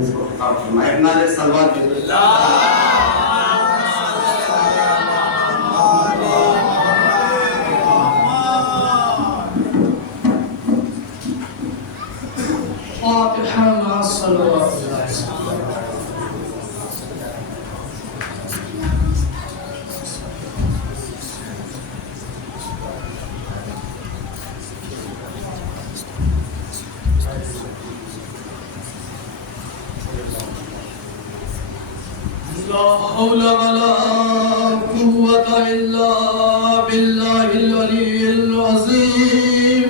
مجلس کو خطاب فرمائے. ابن علیہ صلوات فاتحہ مع الصلوات. لا حول ولا قوة إلا بالله العلي العظيم.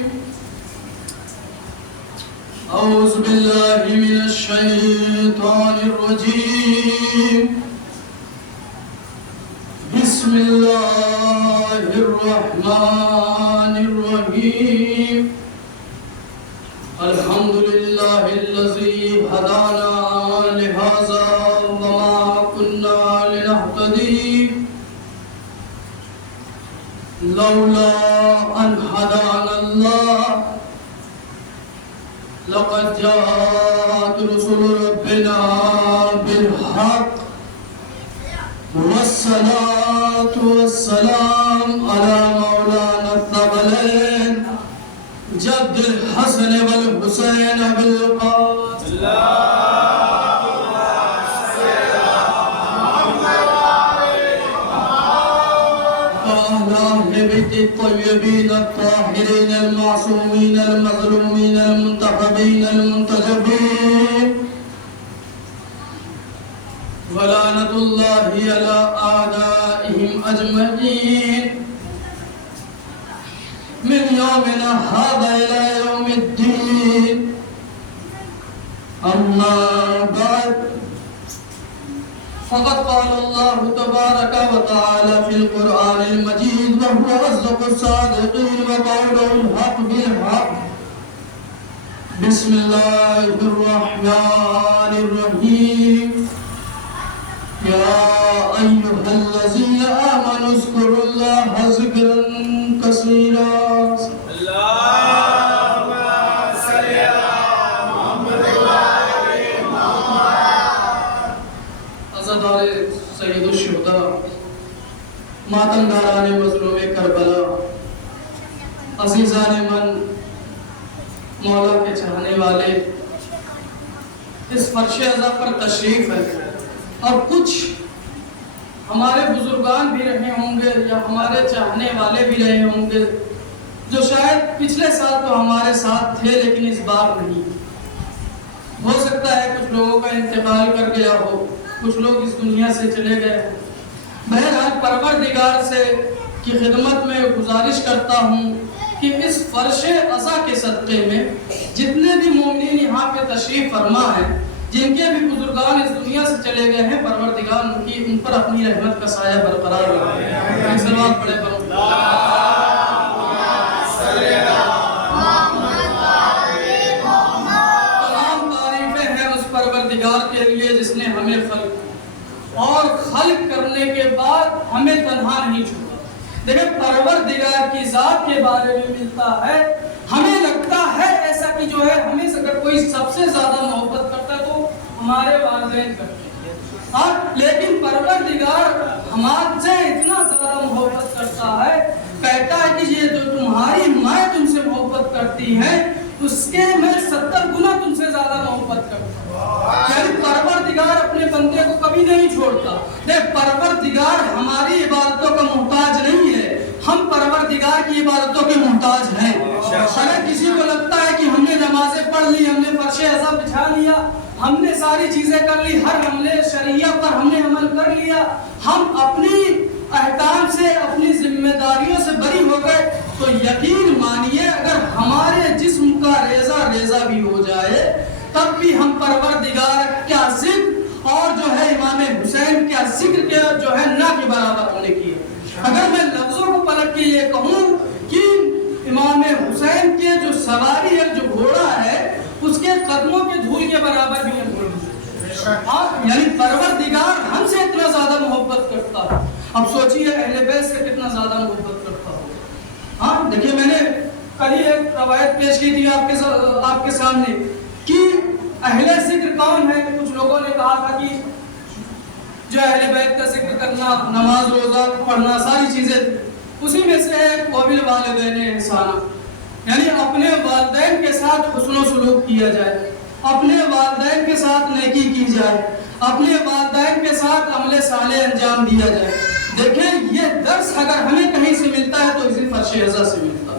أعوذ بالله من الشيطان الرجيم. بسم الله الرحمن الرحيم. الحمد لله الذي هدانا لهذا وما كنا لنهتدي لولا أن هدانا الله. لقد جاءت رسل ربنا بالحق والصلاة والسلام على مولانا الثقلين جد الحسن والحسين بالقاسم. الطيبين الطاهرين المعصومين المظلومين المنتخبين المنتجبين ولعنة الله على أعدائهم أجمعين من يومنا هذا إلى يوم الدين. أما بعد فقد قال الله تبارك وتعالى في القرآن المجيد وهو أصدق الصادقين وقوله الحق بالحق. بسم الله الرحمن الرحيم. يا أيها الذين آمنوا اذكروا الله ذكرا كثيرا. سید الشہداء ماتمداران مظلوم کربلا، عزیزان من، مولا کے چاہنے والے، اس فرش ازا پر تشریف ہے اور کچھ ہمارے بزرگان بھی رہے ہوں گے یا ہمارے چاہنے والے بھی رہے ہوں گے جو شاید پچھلے سال تو ہمارے ساتھ تھے لیکن اس بار نہیں. ہو سکتا ہے کچھ لوگوں کا انتقال کر گیا ہو، کچھ لوگ اس دنیا سے چلے گئے. بہرحال پروردگار سے کی خدمت میں گزارش کرتا ہوں کہ اس فرش عزا کے صدقے میں جتنے بھی مومنین یہاں پہ تشریف فرما ہیں، جن کے بھی بزرگان اس دنیا سے چلے گئے ہیں، پروردگار ان پر اپنی رحمت کا سایہ برقرار رکھے. ایک سلوات پڑھے پڑھو. تمام تعریفیں ہیں اس پروردگار کے لیے جس نے ہمیں خلق اور خلق کرنے کے بعد ہمیں تنہا نہیں چھوڑا. دیکھیں پروردگار کی ذات کے بارے میں ملتا ہے، ہمیں لگتا ہے ایسا کہ جو ہے ہمیں اگر کوئی سب سے زیادہ محبت کرتا ہے تو ہمارے والدین کرتے ہیں، اور لیکن پروردگار ہمارے سے اتنا زیادہ محبت کرتا ہے، کہتا ہے کہ یہ جو تمہاری ماں تم سے محبت کرتی ہے اس کے میں 70 گنا تم سے زیادہ محبت کرتا ہوں. یعنی پروردگار اپنے بندے کو کبھی نہیں چھوڑتا. دیکھ پروردگار ہماری عبادتوں کا محتاج نہیں ہے، ہم پروردگار کی عبادتوں کے محتاج ہیں. اگر کسی کو لگتا ہے کہ ہم نے نمازیں پڑھ لی، ہم نے فرش عزا بچھا لیا، ہم نے ساری چیزیں کر لی، ہر عملے شریعہ پر ہم نے عمل کر لیا، ہم اپنی احکام سے اپنی ذمہ داریوں سے بری ہو گئے، تو یقین مانیے اگر ہمارے جسم کا ریزہ ریزہ بھی ہو جائے تب بھی ہم پروردگار کیا ذکر اور جو ہے امام حسین کیا ذکر کے جو ہے نہ کے برابر ہم نے کیے. اگر میں لفظوں کو پلٹ کے یہ کہوں کہ امام حسین کے جو سواری ہے، جو گھوڑا ہے، اس کے قدموں کے دھول کے برابر بھی ہم بولیں. یعنی پروردگار ہم سے اتنا زیادہ محبت کرتا ہے. اب سوچئے اہل بیت سے کتنا زیادہ محبت کرتا ہو. ہاں دیکھیے میں نے کل ہی ایک روایت پیش کی تھی آپ کے سامنے کہ اہل ذکر کون ہے. کچھ جو اہل بیت کا ذکر کرنا، نماز روزہ پڑھنا، ساری چیزیں تھی۔ اسی میں سے ہے وبالوالدین احسانا، یعنی اپنے والدین کے ساتھ حسن و سلوک کیا جائے، اپنے والدین کے ساتھ نیکی کی جائے، اپنے والدین کے ساتھ عمل صالح انجام دیا جائے۔ دیکھیں یہ درس اگر ہمیں کہیں سے ملتا ہے تو اسی فرش اعزا سے ملتا ہے،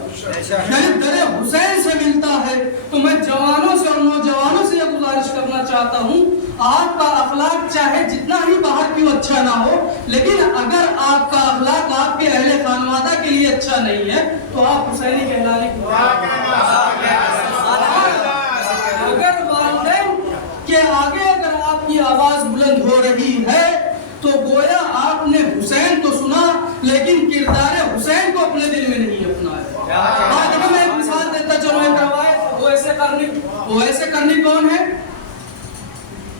یعنی در حسین سے ملتا ہے۔ تو میں جوانوں سے اور نوجوانوں سے یہ گزارش کرنا چاہتا ہوں، آپ کا اخلاق چاہے جتنا ہی باہر کیوں اچھا نہ ہو، لیکن اگر آپ کا اخلاق آپ کے اہل خانوادہ کے لیے اچھا نہیں ہے تو آپ حسینی کہلانے کی اگر والدین کے آگے اگر آپ کی آواز بلند ہو رہی ہے تو گویا آپ نے حسین تو سنا لیکن کردار حسین کو اپنے دل میں نہیں اپنایا۔ آج میں ایک مثال دیتا چلوں، ایک روایت وہ ایسے کرنی کون ہے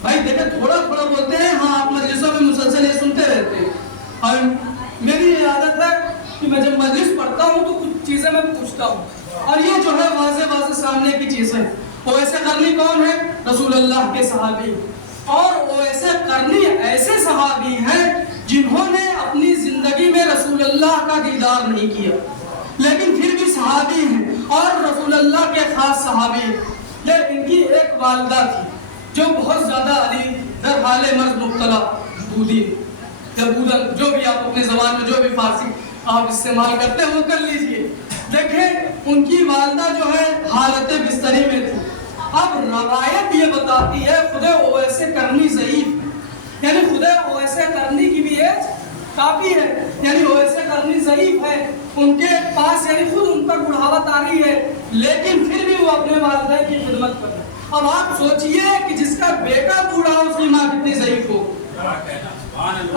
بھائی؟ دیکھیں تھوڑا تھوڑا بولتے ہیں، ہاں آپ مجلسوں میں مسلسل یہ سنتے رہتے ہیں، اور میری یہ عادت ہے کہ میں جب مجلس پڑھتا ہوں تو کچھ چیزیں میں پوچھتا ہوں، اور یہ جو ہے واضح واضح سامنے کی چیزیں۔ وہ ایسے کرنی کون ہے؟ رسول اللہ کے صحابی، اور وہ ایسے کرنی ایسے صحابی ہیں جنہوں نے اپنی زندگی میں رسول اللہ کا دیدار نہیں کیا لیکن پھر بھی صحابی ہیں اور رسول اللہ کے خاص صحابی ہیں۔ لیکن ان کی ایک والدہ تھی جو بہت زیادہ علی در حال مرض مبتلا، بودی یا بودن، جو بھی آپ اپنی زبان میں جو بھی فارسی آپ استعمال کرتے ہیں وہ کر لیجئے۔ دیکھیں ان کی والدہ جو ہے حالت بستری میں تھی۔ اب روایت یہ بتاتی ہے خود اویسے کرنی ضعیف ہے، یعنی خود اویسے کرنی کی بھی ایج کافی ہے، یعنی اویسے کرنی ضعیف ہے، ان کے پاس یعنی خود ان پر بڑھاوت آ رہی ہے، لیکن پھر بھی وہ اپنے والدین کی خدمت کر رہے ہیں۔ اب آپ سوچئے کہ جس کا بیٹا بوڑھا اس کی ماں کتنی ضعیف ہو۔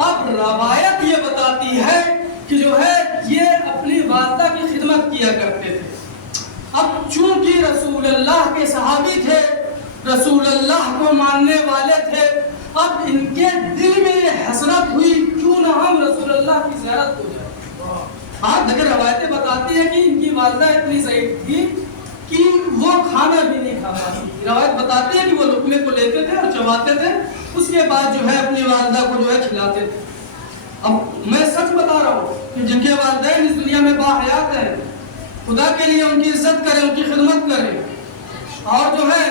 اب روایت یہ بتاتی ہے کہ جو ہے یہ اپنی والدہ کی خدمت کیا کرتے تھے۔ اب چونکہ رسول اللہ کے صحابی تھے، رسول اللہ کو ماننے والے تھے، اب ان کے دل میں یہ حسرت ہوئی کیوں نہ ہم رسول اللہ کی زیارت ہو جائے۔ آپ دیکھیں روایتیں بتاتی ہیں کہ ان کی والدہ اتنی ضعیف تھی کہ وہ کھانا بھی نہیں کھا پاتی تھی۔ روایت بتاتی ہے کہ وہ لقمے کو لیتے تھے اور چباتے تھے، اس کے بعد جو ہے اپنی والدہ کو جو ہے کھلاتے تھے۔ اب میں سچ بتا رہا ہوں کہ جن کے والدین اس دنیا میں باحیات ہیں، خدا کے لیے ان کی عزت کریں، ان کی خدمت کریں، اور جو ہے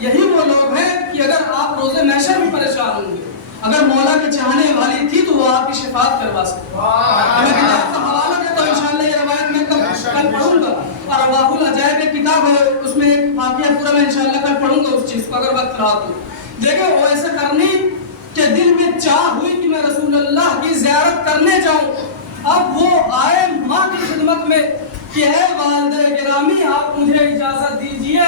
یہی وہ لوگ ہیں کہ اگر آپ روزے محشر میں پریشان ہوں گے، اگر مولا کے چاہنے والی تھی تو وہ آپ کی شفاعت کروا سکتے ہیں۔ میں کتاب کا حوالہ دیتا ہوں، انشاءاللہ یہ روایت میں کل پڑھوں گا، اور رواہ العجائب ایک کتاب ہے، اس میں ایک واقعہ پورا میں انشاءاللہ کل پڑھوں گا اس چیز کو اگر وقت رہا تو۔ دیکھیں وہ ایسے کرنی کہ دل میں چاہ ہوئی کہ میں رسول اللہ کی زیارت کرنے جاؤں۔ اب وہ آئے ماں کی خدمت میں کہ اے والدہ گرامی آپ مجھے اجازت دیجئے،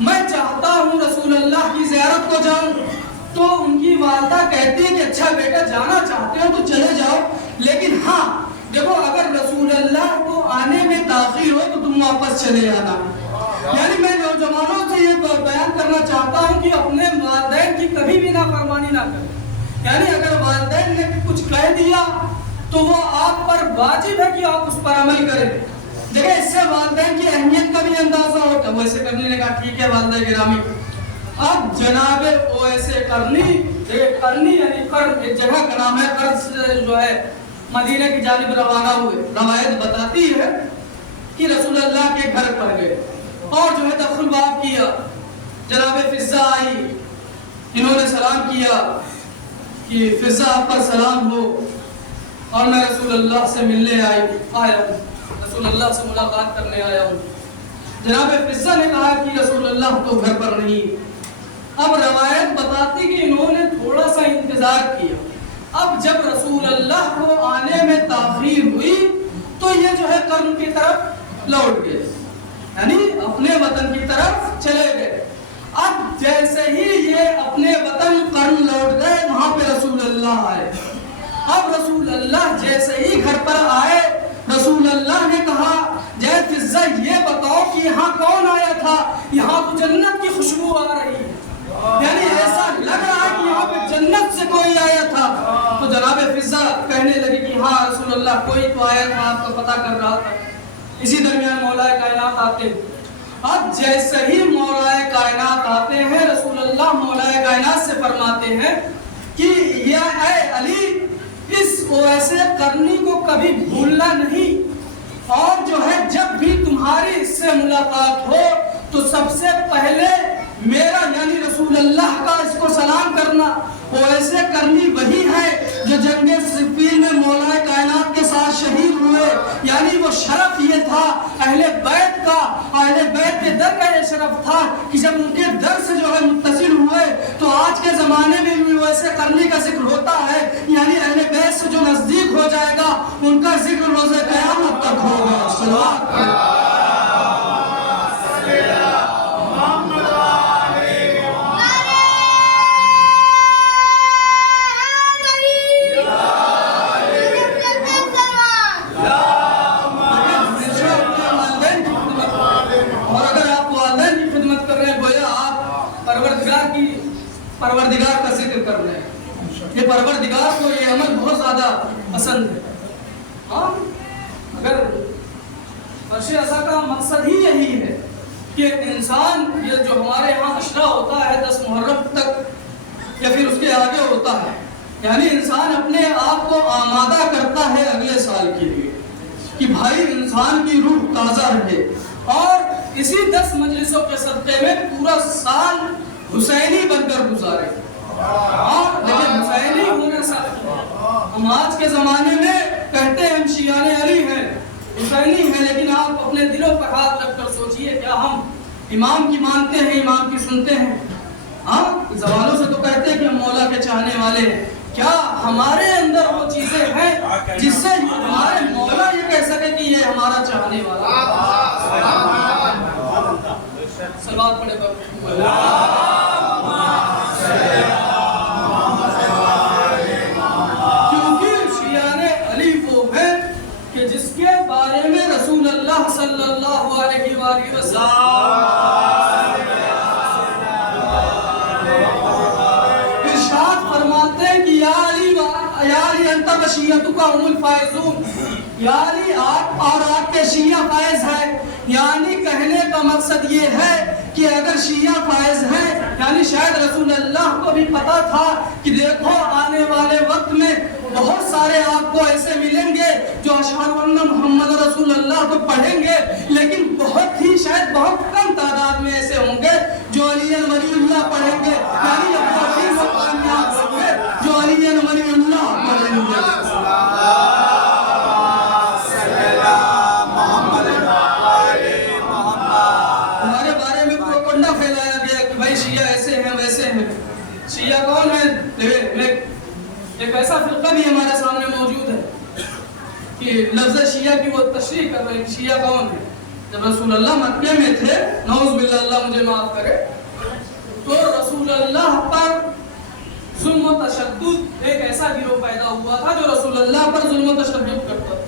میں چاہتا ہوں رسول اللہ کی زیارت کو جاؤں۔ تو ان کی والدہ کہتی ہے کہ اچھا بیٹا جانا چاہتے ہو تو چلے جاؤ، لیکن ہاں دیکھو اگر رسول اللہ کو آنے میں تاخیر ہو تو تم واپس چلے آنا۔ یعنی میں نوجوانوں سے یہ بیان کرنا چاہتا ہوں کہ اپنے والدین کی کبھی بھی نافرمانی نہ کریں، یعنی اگر والدین نے کچھ کہہ دیا تو وہ آپ پر واجب ہے کہ آپ اس پر عمل کریں۔ دیکھیں اس سے والدین کی اہمیت کا بھی اندازہ ہوتا ہے۔ وہ ایسے کرنی نے کہا ٹھیک ہے والدہ گرامی۔ اب جناب اویسے کرنی یعنی قرض، ایک جگہ کا نام ہے، قرض جو ہے مدینہ کی جانب روانہ ہوئے۔ روایت بتاتی ہے کہ رسول اللہ کے گھر پر گئے اور جو ہے دخل باب کیا، جناب فضہ آئی، انہوں نے سلام کیا کہ فضہ آپ پر سلام ہو، اور میں رسول اللہ سے ملنے آیا ہوں، رسول اللہ سے ملاقات کرنے آیا ہوں۔ جناب فضہ نے کہا کہ رسول اللہ تو گھر پر نہیں۔ اب روایت بتاتی کہ انہوں نے تھوڑا سا انتظار کیا، اب جب رسول اللہ کو آنے میں تاخیر ہوئی تو یہ جو ہے قرن کی طرف لوٹ گئے، یعنی اپنے وطن کی طرف چلے گئے۔ اب جیسے ہی یہ اپنے وطن قرن لوٹ گئے وہاں پہ رسول اللہ آئے۔ اب رسول اللہ جیسے ہی گھر پر آئے، رسول اللہ نے کہا جے فضہ یہ بتاؤ کہ یہاں کون آیا تھا؟ یہاں تو جنت کی خوشبو آ رہی ہے، یعنی ایسا لگ رہا ہے کہ یہاں پہ جنت سے کوئی آیا تھا۔ تو جناب فضہ کہنے لگی کہ ہاں رسول اللہ کوئی تو آیا تھا، آپ کا پتہ کر رہا تھا۔ اسی درمیان مولا کائنات آتے ہیں۔ اب جیسے ہی مولا کائنات آتے ہیں، رسول اللہ مولا کائنات سے فرماتے ہیں کہ یہ اے علی اس ویسے کرنی کو کبھی بھولنا نہیں، اور جو ہے جب بھی تمہاری اس سے ملاقات ہو تو سب سے پہلے میرا یعنی رسول اللہ کا اس کو سلام کرنا۔ وہ ایسے کرنی وہی ہے جو جنگ صفین میں مولا کائنات کے ساتھ شہید ہوئے، یعنی وہ شرف یہ تھا اہل بیت کا، اہل بیت کے در کا یہ شرف تھا کہ جب ان کے در سے جو ہے متصل ہوئے تو آج کے زمانے میں بھی ویسے کرنی کا ذکر ہوتا ہے، یعنی اہل بیت سے جو نزدیک ہو جائے گا ان کا ذکر روز قیامت تک ہوگا۔ صلوات پڑھیں۔ پروردگار کا ذکر کر رہے ہیں، یہ پروردگار کو یہ عمل بہت زیادہ پسند ہے۔ ہاں اگر فرش عصا کا مقصد ہی یہی ہے کہ انسان یہ جو ہمارے یہاں عشرہ ہوتا ہے 10 محرم تک یا پھر اس کے آگے ہوتا ہے، یعنی انسان اپنے آپ کو آمادہ کرتا ہے اگلے سال کے لیے کہ بھائی انسان کی روح تازہ رہے، اور اسی 10 مجلسوں کے صدقے میں پورا سال حسینی بن کر گزارے۔ اور لیکن حسینی ہونے سے ہم آج کے زمانے میں کہتے ہیں ہم شیعان علی ہیں، حسینی ہیں، لیکن آپ اپنے دلوں پر ہاتھ رکھ کر سوچئے کیا ہم امام کی مانتے ہیں، امام کی سنتے ہیں؟ ہاں زبانوں سے تو کہتے ہیں کہ ہم مولا کے چاہنے والے ہیں، کیا ہمارے اندر وہ چیزیں ہیں جس سے ہمارے مولا یہ کہہ سکے کہ یہ ہمارا چاہنے والا ہے؟ صلوات پڑھے کیونکہ شیعان علی وہ ہے کہ جس کے بارے میں رسول اللہ صلی اللہ علیہ وآلہ وسلم ارشاد فرماتے ہیں کہ یا علی انت و شیعتک هم الفائزون، یا علی آپ اور آپ کے شیعہ فائز ہیں، یعنی کہنے کا مقصد یہ ہے کہ اگر شیعہ فائز ہیں یعنی شاید رسول اللہ کو بھی پتا تھا کہ دیکھو آنے والے وقت میں بہت سارے آپ کو ایسے ملیں گے جو اشہد ان محمد رسول اللہ کو پڑھیں گے، لیکن بہت ہی شاید بہت کم تعداد میں ایسے ہوں گے جو علی ولی اللہ پڑھیں گے، یعنی اب وہ کامیاب ہوں گے جو علی ولی اللہ پڑھیں گے۔ شیعہ کون ہے؟ ایک ایسا فرقہ بھی ہمارے سامنے موجود ہے کہ لفظ شیعہ کی وہ تشریح کر رہے ہیں کہ شیعہ کون ہے۔ جب رسول اللہ مکہ میں تھے، نعوذ باللہ اللہ مجھے معاف کرے، تو رسول اللہ پر ظلم و تشدد ایک ایسا گروہ پیدا ہوا تھا جو رسول اللہ پر ظلم و تشدد کرتا تھا،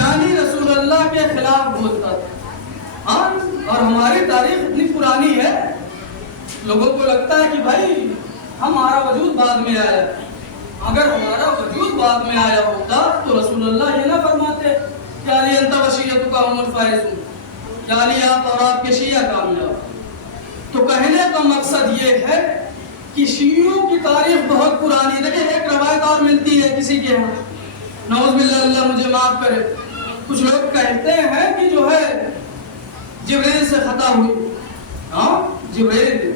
یعنی رسول اللہ کے خلاف بولتا تھا۔ ہاں اور ہماری تاریخ اتنی پرانی ہے، لوگوں کو لگتا ہے کہ بھائی ہمارا وجود بعد میں آیا، اگر ہمارا وجود بعد میں آیا ہوتا تو رسول اللہ یہ نہ فرماتے کہ علی انت و شیعتک هم الفائزون، یا علی آپ اور آپ کے شیعہ کامیاب۔ تو کہنے کا مقصد یہ ہے کہ شیعوں کی تاریخ بہت پرانی ہے۔ دیکھیں ایک روایت اور ملتی ہے کسی کے ہاں، نعوذ باللہ اللہ مجھے معاف کرے، کچھ لوگ کہتے ہیں کہ جو ہے جبریل سے خطا ہوئی۔ ہاں جبریل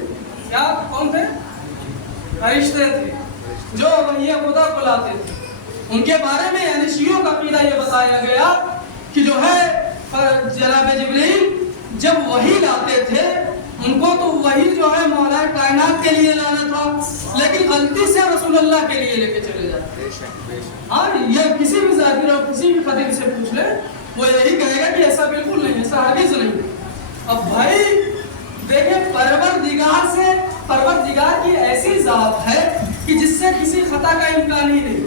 کیا کون تھے؟ فرشتے تھے جو وحی خدا کو لاتے تھے، ان کے بارے میں یعنی شیعوں کا عقیدہ یہ بتایا گیا کہ جو ہے جناب جبریل جب وحی لاتے تھے ان کو تو وحی جو ہے مولا کائنات کے لیے لانا تھا، لیکن غلطی سے رسول اللہ کے لیے لے کے چلے جاتے۔ ہاں یہ کسی بھی ذاکر اور کسی بھی خطیب سے پوچھ لے وہ یہی کہے گا کہ ایسا بالکل نہیں، ایسا ہرگز نہیں۔ اب بھائی دیکھیں پروردگار کی ایسی ذات ہے کہ جس سے کسی خطا کا امکان ہی نہیں،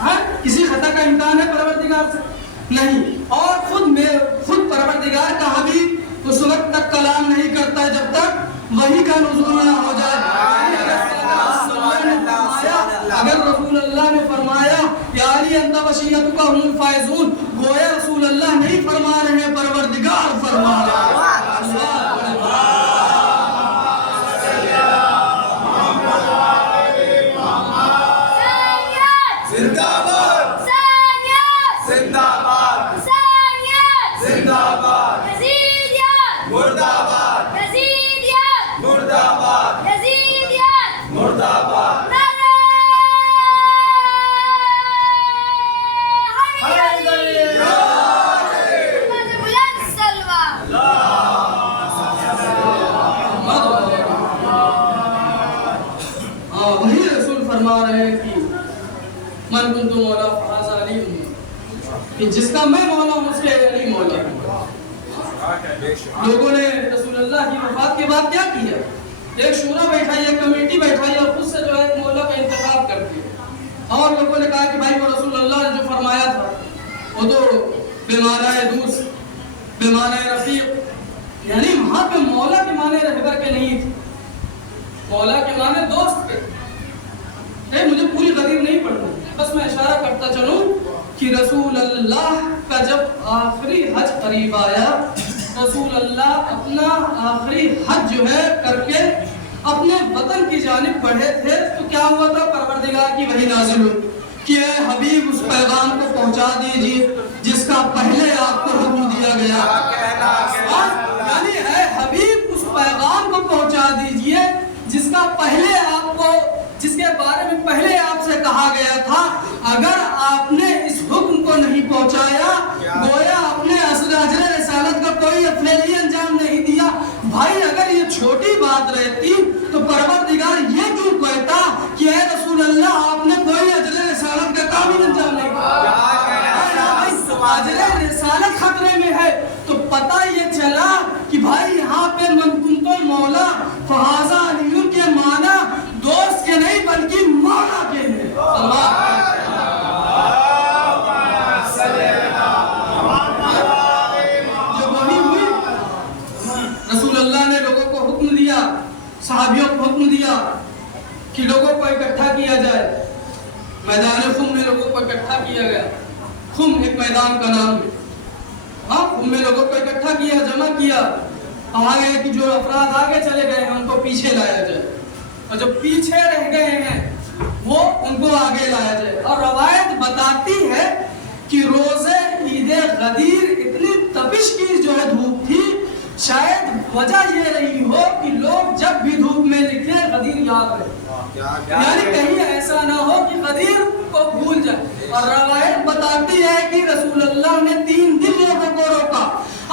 ہاں کسی خطا کا امکان ہے پروردگار سے نہیں، اور خود پروردگار کا حبیب اس وقت تک کلام نہیں کرتا ہے جب تک وحی کا نزول نہ ہو جائے۔ اگر رسول اللہ نے فرمایا یا علی انت و شیعتک هم الفائزون، گویا رسول اللہ نہیں فرما رہے، پروردگار فرما رہے۔ وہی رسول فرما رہے ہیں کہ من کنت مولا فہذا علی، کہ جس کا میں مولا ہوں اس کے علی مولا ہے۔ لوگوں نے رسول اللہ کی وفات کے بعد کیا کیا؟ ایک شورا بیٹھائی، ایک کمیٹی بیٹھائی اور خود سے جو ہے مولا کا انتخاب کرتی ہے، اور لوگوں نے کہا کہ بھائی وہ رسول اللہ نے جو فرمایا تھا وہ تو بے معنی دوست، بے معنی رفیق، یعنی وہاں پہ مولا کے معنی رہبر کے نہیں تھے، مولا کے معنی دوست کے۔ مجھے پوری غدیر نہیں پڑھنی، بس میں اشارہ کرتا چلوں کہ رسول اللہ کا جب آخری حج قریب آیا، رسول اللہ اپنا آخری حج جو ہے کر کے اپنے وطن کی جانب بڑھے تھے، تو کیا ہوا تھا؟ پروردگار کی وحی نازل ہوئی کہ اے حبیب اس پیغام کو پہنچا دیجیے جس کا پہلے آپ کو حکم دیا گیا، یعنی اے حبیب اس پیغام کو پہنچا دیجیے جس کا پہلے آپ کو، جس کے بارے میں پہلے آپ سے کہا گیا تھا۔ اگر آپ نے اس حکم کو نہیں پہنچایا، گویا اپنے اجر رسالت کا کوئی فعلی انجام نہیں دیا۔ بھائی اگر یہ چھوٹی بات رہتی تو پروردگار یہ کیوں کہتا کہ اے رسول اللہ آپ نے کوئی اجر رسالت کا کامل انجام نہیں دیا؟ اجر رسالت خطرے میں ہے تو پتہ یہ چلا کہ بھائی یہاں پہ من کنت مولا فہذا علی کے معنی دوست کے نہیں بلکہ مولا کے ہیں۔ جب وہی ہوئی، رسول اللہ نے لوگوں کو حکم دیا، صحابیوں کو حکم دیا کہ لوگوں کو اکٹھا کیا جائے۔ میدان خم میں لوگوں کو اکٹھا کیا گیا۔ خم ایک میدان کا نام ہے، خم میں لوگوں کو اکٹھا کیا، جمع کیا، کہا گیا کہ جو افراد آگے چلے گئے ہیں ان کو پیچھے لایا جائے، اور جو پیچھے رہ گئے ہیں وہ ان کو آگے لایا جائے۔ اور روایت بتاتی ہے کہ روزے عید غدیر اتنی تپش کی جو ہے دھوپ تھی، شاید وجہ یہ رہی ہو کہ لوگ جب بھی دھوپ میں نکلے غدیر یاد رہے، یعنی کہیں ایسا نہ ہو کہ غدیر کو بھول جائے۔ اور روایت بتاتی ہے کہ رسول اللہ نے 3 دن لوگوں کو روکا۔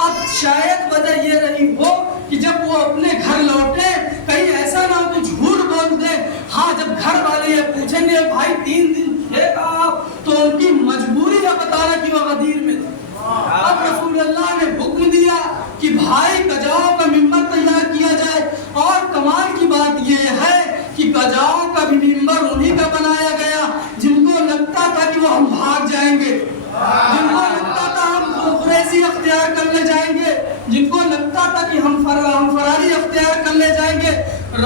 اب شاید وجہ یہ رہی ہو کہ جب وہ اپنے گھر لوٹے کہیں ایسا نہ ہو کہ جھوٹ بول دے۔ ہاں جب گھر والے یہ پوچھیں گے بھائی 3 دن تھے کہاں، تو ان کی مجبوری ہے بتانا کہ وہ غدیر میں تھے۔ اب رسول اللہ نے حکم دیا کہ بھائی کجاؤ کا ممبر تیار کیا جائے، اور کمال کی بات یہ ہے کہ کجاؤ کا بھی ممبر انہی کا بنایا گیا جن کو لگتا تھا کہ وہ ہم بھاگ جائیں گے، جن کو لگتا تھا ہم خودریزی اختیار کرنے جائیں گے، جن کو لگتا تھا کہ ہم فراری اختیار کرنے جائیں گے۔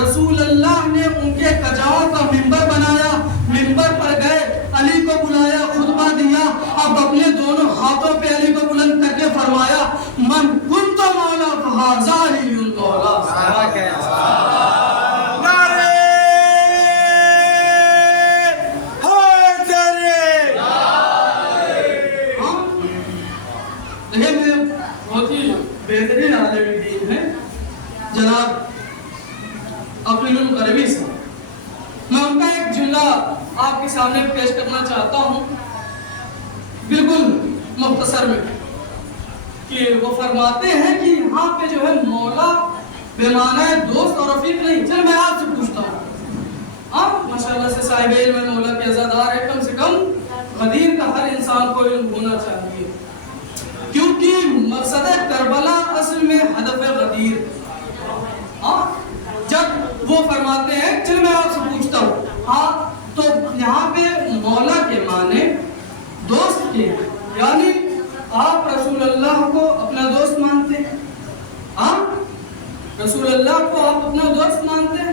رسول اللہ نے ان کے کجاؤ کا ممبر بنایا، ممبر پر گئے، علی کو بلایا، خطبہ دیا، اب اپنے دونوں ہاتھوں پہ علی کو بلند کر کے فرمایا من کنت مولا فہذا علی المولا۔ بہت ہی بہترین عالم دین ہے جناب عقیل القروی صاحب، میں ان کا ایک جملہ آپ کے سامنے پیش کرنا چاہتا ہوں بالکل مختصر میں، کہ وہ فرماتے ہیں کہ یہاں پہ جو ہے مولا بے معنی دوست اور رفیق نہیں۔ چل میں آپ سے پوچھتا ہوں، آپ ماشاءاللہ سے صاحب علم مولا کے عزادار ہے، کم سے کم غدیر کا ہر انسان کو علم ہونا چاہیے، کیونکہ مقصد کربلا اصل میں ہدف غدیر۔ جب وہ فرماتے ہیں، چل میں آپ سے پوچھتا ہوں، تو یہاں پہ مولا کے معنی دوست کے، یعنی آپ رسول اللہ کو اپنا دوست مانتے ہیں؟ رسول اللہ کو آپ اپنا دوست مانتے ہیں؟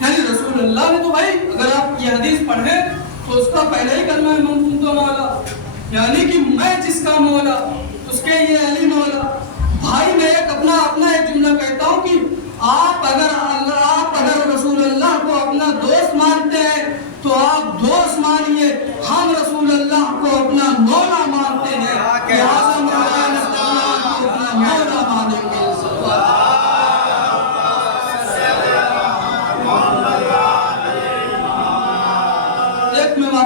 یعنی رسول اللہ نے تو بھائی اگر آپ یہ حدیث پڑھیں تو اس کا پہلے ہی کلمہ ہے من کنت مولا، یعنی کہ میں جس کا مولا اس کے یہ علی مولا۔ بھائی میں اپنا ایک جملہ کہتا ہوں کہ آپ اگر رسول اللہ کو اپنا دوست مانتے ہیں تو آپ دوست مانیے، ہم رسول اللہ کو اپنا مولا مانتے ہیں، لہٰذا مولانا کو اپنا مولا مانیں گے۔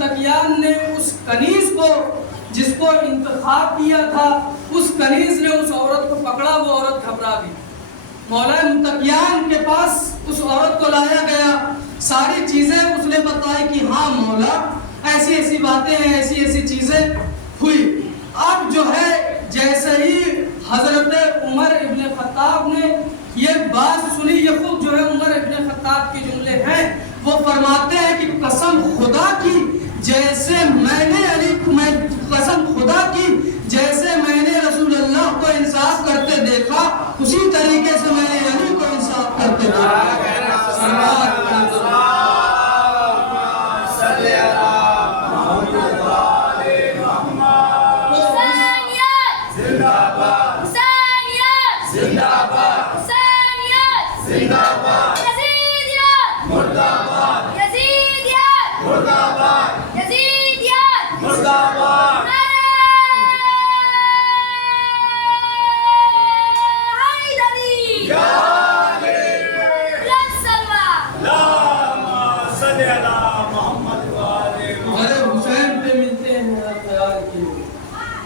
متقیان نے اس کنیز کو جس کو انتخاب کیا تھا اس کنیز نے اس عورت کو پکڑا، وہ عورت گھبرا گئی۔ مولا متقیان کے پاس اس عورت کو لایا گیا، ساری چیزیں اس نے بتائی کہ ہاں مولا ایسی ایسی باتیں ہیں، ایسی ایسی چیزیں ہوئی۔ اب جو ہے جیسے ہی حضرت عمر ابن خطاب نے یہ بات سنی، یہ خود جو ہے عمر ابن خطاب کے جملے ہیں، وہ فرماتے ہیں کہ قسم خدا کی جیسے میں نے قسم خدا کی جیسے میں نے رسول اللہ کو انصاف کرتے دیکھا اسی طریقے سے میں نے علی کو انصاف کرتے دیکھا۔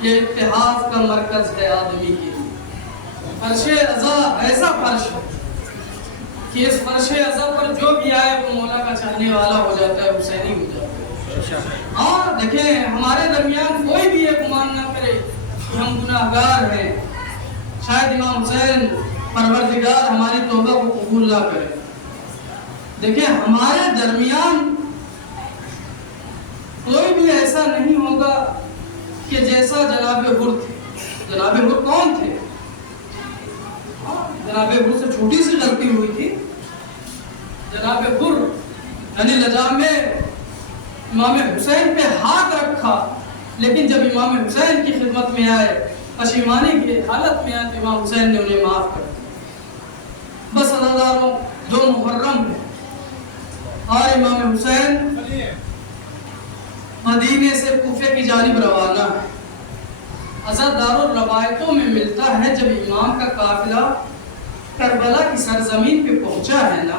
یہ اتحاد کا مرکز ہے آدمی کے لیے۔ فرش عزا ایسا فرش ہے کہ اس فرش عزا پر جو بھی آئے وہ مولا کا چاہنے والا ہو جاتا ہے، حسینی ہو جاتا ہے۔ اور دیکھیں ہمارے درمیان کوئی بھی یہ گمان نہ کرے کہ ہم گناہگار ہیں، شاید امام حسین پروردگار ہماری توبہ کو قبول نہ کرے۔ دیکھیں ہمارے درمیان کوئی بھی ایسا نہیں ہوگا کہ جیسا جناب حر تھے۔ جناب حر کون تھے؟ جناب حر سے چھوٹی سی غلطی ہوئی تھی۔ جناب حر یعنی لجام میں امام حسین پہ ہاتھ رکھا، لیکن جب امام حسین کی خدمت میں آئے، پشیمانی کی حالت میں آئے تو امام حسین نے انہیں معاف کر دیا۔ بس عزاداروں 2 محرم ہے اور امام حسین مدینے سے کوفے کی جانب روانہ ہے۔ عزاداروں روایتوں میں ملتا ہے جب امام کا قافلہ کربلا کی سرزمین پہ پہنچا ہے نا،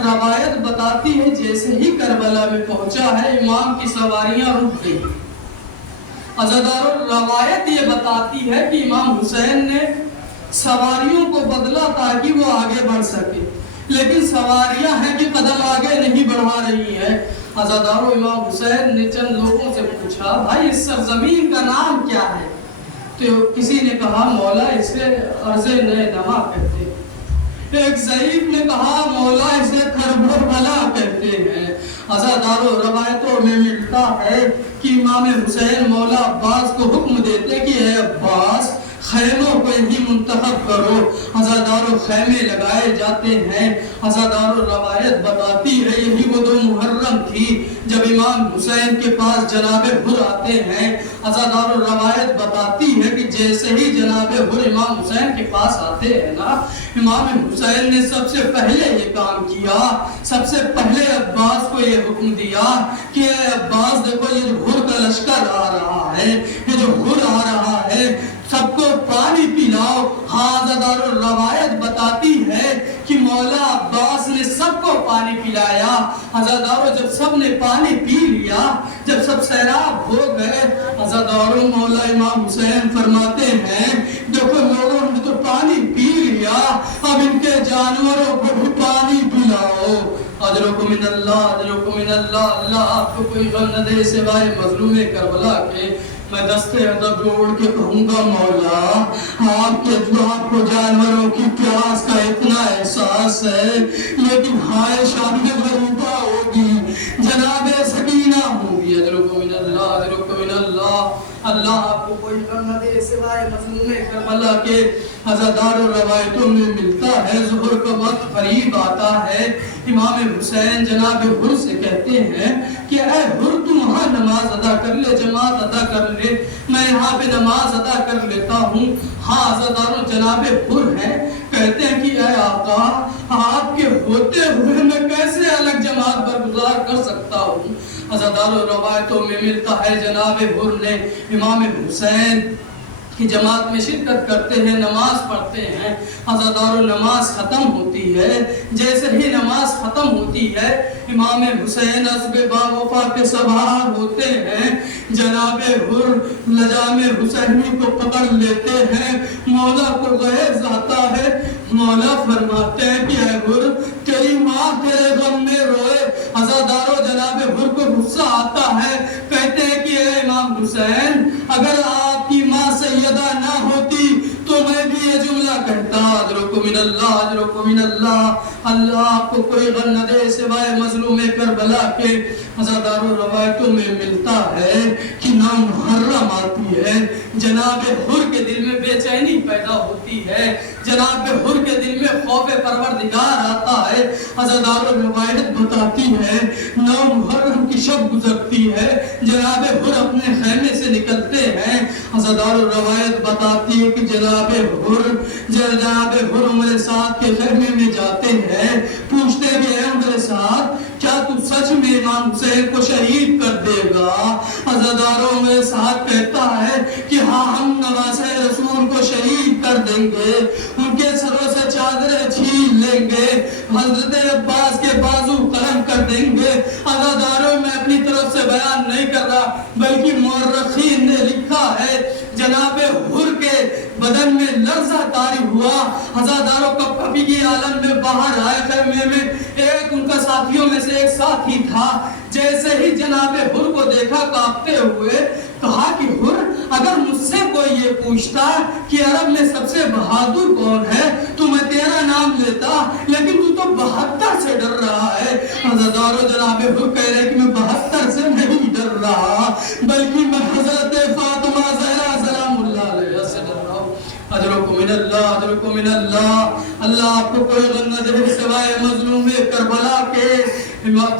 روایت بتاتی ہے جیسے ہی کربلا میں پہنچا ہے امام کی سواریاں رک گئی۔ عزاداروں روایت یہ بتاتی ہے کہ امام حسین نے سواریوں کو بدلا تاکہ وہ آگے بڑھ سکے، لیکن سواریاں ہیں کہ قدم آگے نہیں بڑھا رہی ہیں۔ عزاداروں امام حسین نے چند لوگوں سے پوچھا بھائی اس سرزمین کا نام کیا ہے؟ تو کسی نے کہا مولا اسے ارض نئے نما کہتے ہیں، ایک ضعیف نے کہا مولا اسے کربلا کہتے ہیں۔ عزاداروں روایتوں میں ملتا ہے کہ امام حسین مولا عباس کو حکم دیتے کہ اے عباس خیموں کو ہی منتخب کرو۔ عزاداروں خیمے لگائے جاتے ہیں۔ عزاداروں روایت بتاتی ہے یہی وہ 2 محرم تھی جب امام حسین کے پاس جناب حر آتے ہیں۔ عزاداروں روایت بتاتی ہے کہ جیسے ہی جناب حر امام حسین کے پاس آتے ہیں نا، امام حسین نے سب سے پہلے یہ کام کیا، سب سے پہلے عباس کو یہ حکم دیا کہ اے عباس دیکھو یہ جو حر کا لشکر آ رہا ہے، یہ جو حر آ رہا ہے، سب کو پانی پلاؤ۔ ہاں عزاداروں روایت بتاتی ہے کہ مولا عباس نے سب کو پانی پلایا۔ عزاداروں جب سب نے پانی پی لیا، جب سب سیراب ہو گئے، عزاداروں مولا امام حسین فرماتے ہیں دیکھو لوگوں نے تو پانی پی لیا، اب ان کے جانوروں کو بھی پانی پلاؤ۔ اجرکم من اللہ، اجرکم من اللہ، اللہ آپ کو کوئی غم نہ دے سوائے مظلوم کربلا کے۔ میں دستے ادب جوڑ کے کہوں گا مولا آپ کو جانوروں کی پیاس کا اتنا احساس ہے، لیکن ہائے شام غریبہ ہوگی، جناب سکینہ ہوگی۔ اجرکم من اللہ، اجرکم من اللہ، اللہ آپ کو کوئی غم نہ دے سوائے مظلوم کربلا کے۔ عزاداروں روایتوں میں ملتا ہے ظہر کا وقت قریب آتا ہے، امام حسین جناب حر سے کہتے ہیں کہ اے حر تم وہاں نماز ادا کر لے، جماعت ادا کر لے، میں یہاں پہ نماز ادا کر لیتا ہوں۔ ہاں عزاداروں جناب حر ہیں، کہتے ہیں کہ اے آقا آپ کے ہوتے ہوئے میں کیسے الگ جماعت برگزار کر سکتا ہوں۔ عزاداروں روایتوں میں ملتا ہے جناب حر نے امام حسین کہ جماعت میں شرکت کرتے ہیں، نماز پڑھتے ہیں، عزادارو نماز ختم ہوتی ہے، جیسے ہی نماز ختم ہوتی ہے امام حسین عزب باوفا کے سوار ہوتے ہیں، جناب حر لجام حسینی کو پکڑ لیتے ہیں، مولا کو غیظ آتا ہے، مولا فرماتے ہیں کہ اے حر تیری ماں تیرے غم میں روئے، عزادارو جناب حر کو غصہ آتا ہے، کہتے ہیں کہ اے امام حسین اگر آپ کی ماں سیدہ نہ ہوتی تو میں بھی یہ جملہ کہتا، اجرکم من اللہ، اجرکم من اللہ، اللہ آپ کو کوئی غم نہ دے سوائے مظلوم کربلا کے۔ عزادارو روایتوں میں ملتا ہے کہ نام محرم آتی ہے، جناب حر کے دل میں بے چینی پیدا ہوتی ہے، جناب حر کے دل میں خوف پروردگار آتا ہے۔ عزادارو روایت بتاتی ہے نو محرم کی شب گزرتی ہے، جناب حر اپنے خیمے سے نکلتے ہیں، عزادارو روایت بتاتی ہے کہ جناب حر عمر سعد کے خیمے میں جاتے ہیں، پوچھتے ہیں کہ اے عمر سعد کیا تو سچ میں امام حسین کو شہید کر دے گا؟ عزادارو عمر سعد کہتا ہے کہ ہاں ہم نواسہ رسول کو شہید کر دیں گے، ان کے سروں سے چادریں چھین لیں گے، حضرت عباس کے بازو قلم کر دیں گے۔ عزادارو میں اپنی طرف سے بیان نہیں کر رہا بلکہ مورخین نے لکھا ہے جناب حر کے بدن میں لرزہ طاری ہوا، عزادارو کب کبھی کی عالم میں باہر آئے خیمے میں، ایک ان کا ساتھیوں میں سے ایک ساتھی تھا، جیسے ہی جناب حر کو دیکھا کانپتے ہوئے کہا کہ حر اگر مجھ سے کوئی یہ پوچھتا کہ عرب میں سب سے بہادر کون ہے تو میں تیرا نام لیتا، لیکن تو 72 سے ڈر رہا ہے۔ عزادارو جناب حر کہہ رہے کہ میں 72 سے نہیں ڈر رہا بلکہ میں حضرت فاطمہ زہرا سلام اللہ علیہ سے ڈر رہا ہوں۔ اجرکم من اللہ، اجرکم من اللہ، اللہ آپ کو کوئی غم نہ دے سوائے مظلوم کربلا کے۔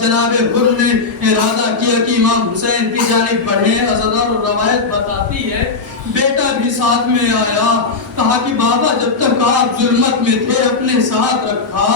جناب حر نے ارادہ کیا کہ امام حسین کی جانب بڑھیں۔ عزادارو روایت بتاتی ہے بیٹا بھی ساتھ میں آیا، کہا کہ بابا جب تک آپ ظلمت میں تھے اپنے ساتھ رکھا،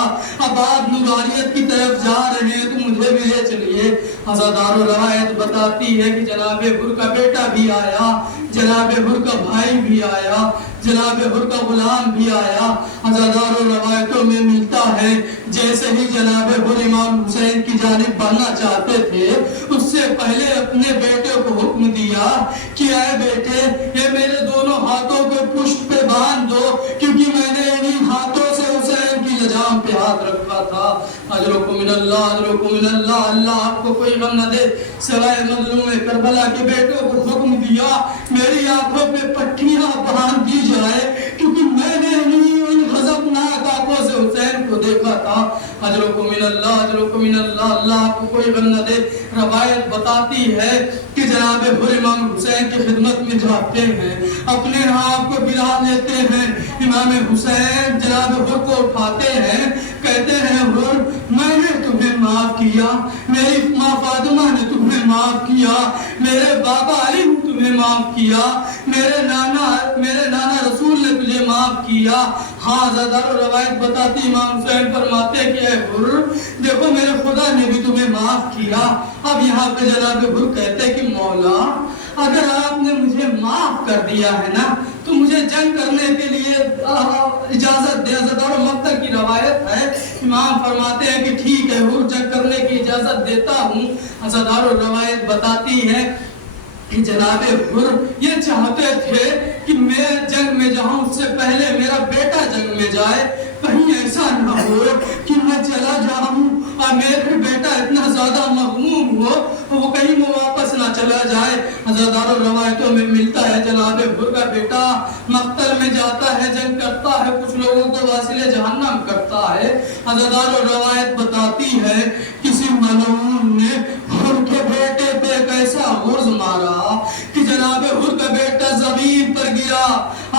اب آپ نوریت کی طرف جا رہے ہیں تو مجھے بھی لے چلیے۔ عزادارو روایت بتاتی ہے کہ جناب حر کا بیٹا بھی آیا، جناب حر کا بھائی بھی آیا، جناب حر کا غلام بھی آیا۔ عزادارو روایتوں میں ملتا ہے جیسے ہی جناب حر امام حسین کی جانب بڑھنا چاہتے تھے اس سے پہلے اپنے بیٹے کو حکم دیا کہ اے بیٹے یہ میرے دونوں ہاتھوں کو پشت پہ باندھ دو، کیونکہ میں نے انہی ہاتھوں سے حسین کی لجام پہ ہاتھ رکھا تھا۔ اجرکم من اللہ، اجرکم من اللہ، اللہ آپ کو کوئی غم نہ دے سوائے مظلوم کربلا کے بیٹوں کو حکم دیا میری آنکھوں پہ پٹیاں باندھ دی جائے، کیونکہ میں نے ان غضبناک آنکھوں سے حسین کو دیکھا تھا۔ اجرکم من اللہ، اجرکم من اللہ، اللہ آپ کو کوئی غم نہ دے۔ روایت بتاتی ہے کہ جناب حر امام حسین کی خدمت میں جاتے ہیں، اپنے آپ کو گرا لیتے ہیں، امام حسین جناب حر کو اٹھاتے ہیں، کہتے ہیں حر میں نے تمہیں معاف کیا، میری ماں فاطمہ نے تمہیں معاف کیا، میرے بابا علی نے تمہیں معاف کیا، میرے نانا رسول نے تجھے معاف کیا۔ ہاں عزادارو روایت بتاتی امام حسین فرماتے کہ اے حر دیکھو میرے خدا نے بھی تمہیں معاف کیا۔ اب یہاں پہ جناب حر کہتے کہ مولا اگر آپ نے مجھے معاف کر دیا ہے نا تو مجھے جنگ کرنے کے لیے اجازت دے۔ عزادارو مقتل کی روایت ہے، امام فرماتے ہیں کہ ٹھیک ہے حر جنگ کرنے کی اجازت دیتا ہوں۔ عزادارو روایت بتاتی ہے کہ جناب حر یہ چاہتے تھے کہ میں جنگ میں جاؤں اس سے پہلے میرا بیٹا جنگ میں جائے، کہیں ایسا نہ ہو کہ میں چلا جاؤں اور میرا بیٹا اتنا زیادہ مغموم ہو وہ کہیں وہ واپس نہ چلا جائے۔ عزادارو روایتوں میں ملتا ہے جناب حر کا بیٹا مقتل میں جاتا ہے، جنگ کرتا ہے، کچھ لوگوں کو واصل جہنم کرتا ہے۔ عزادارو روایت بتاتی ہے کسی ملعون نے حر کے بیٹے پہ ایک ایسا غرض مارا کہ جناب حر کا بیٹا زمین پر گرا،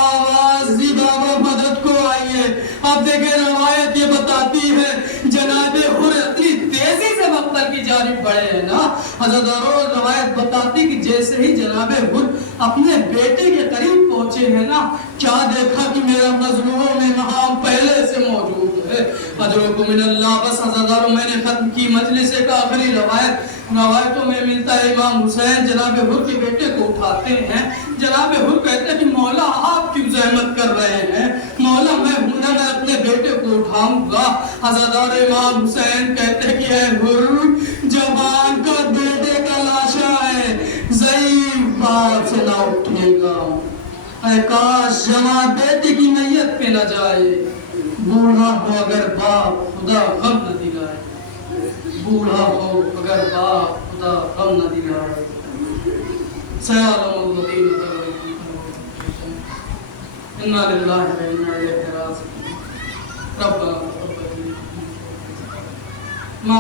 آواز دی بابا مدد کو آئیے۔ اب دیکھیں روایت یہ بتاتی ہے جناب حر اتنی تیزی سے مقتل کی جانب بڑھے ہیں نا۔ عزادارو روایت روایت بتاتی کہ جیسے ہی جناب حر اپنے بیٹے کے قریب پہنچے ہیں نا، کیا دیکھا کہ میرا مظلوم امام پہلے سے موجود ہے. اجرکم من اللہ. بس حضرات میں نے ختم کی مجلس کا آخری روایتوں میں ملتا ہے امام حسین جناب حر کے بیٹے کو اٹھاتے ہیں. جناب حر کہتے ہیں کہ مولا آپ کیوں زحمت کر رہے ہیں؟ مولا میں ہوں نا، میں اپنے بیٹے کو اٹھاؤں گا. حضرت امام حسین کہتے ہیں کہ اے حر، جوان کا بیٹے کا لاشا ہے، ضعیف باپ سے نہ اٹھے گا. اے کاش جوان بیٹے کی نیت پہ نہ جائے. بوڑھا ہو اگر باپ خدا غم نہ دلائے. بوڑھا ہو اگر باپ خدا غم نہ دلائے. سیعلم الذین انا للہ و انا الیہ راجعون. ربنا تقبل منا.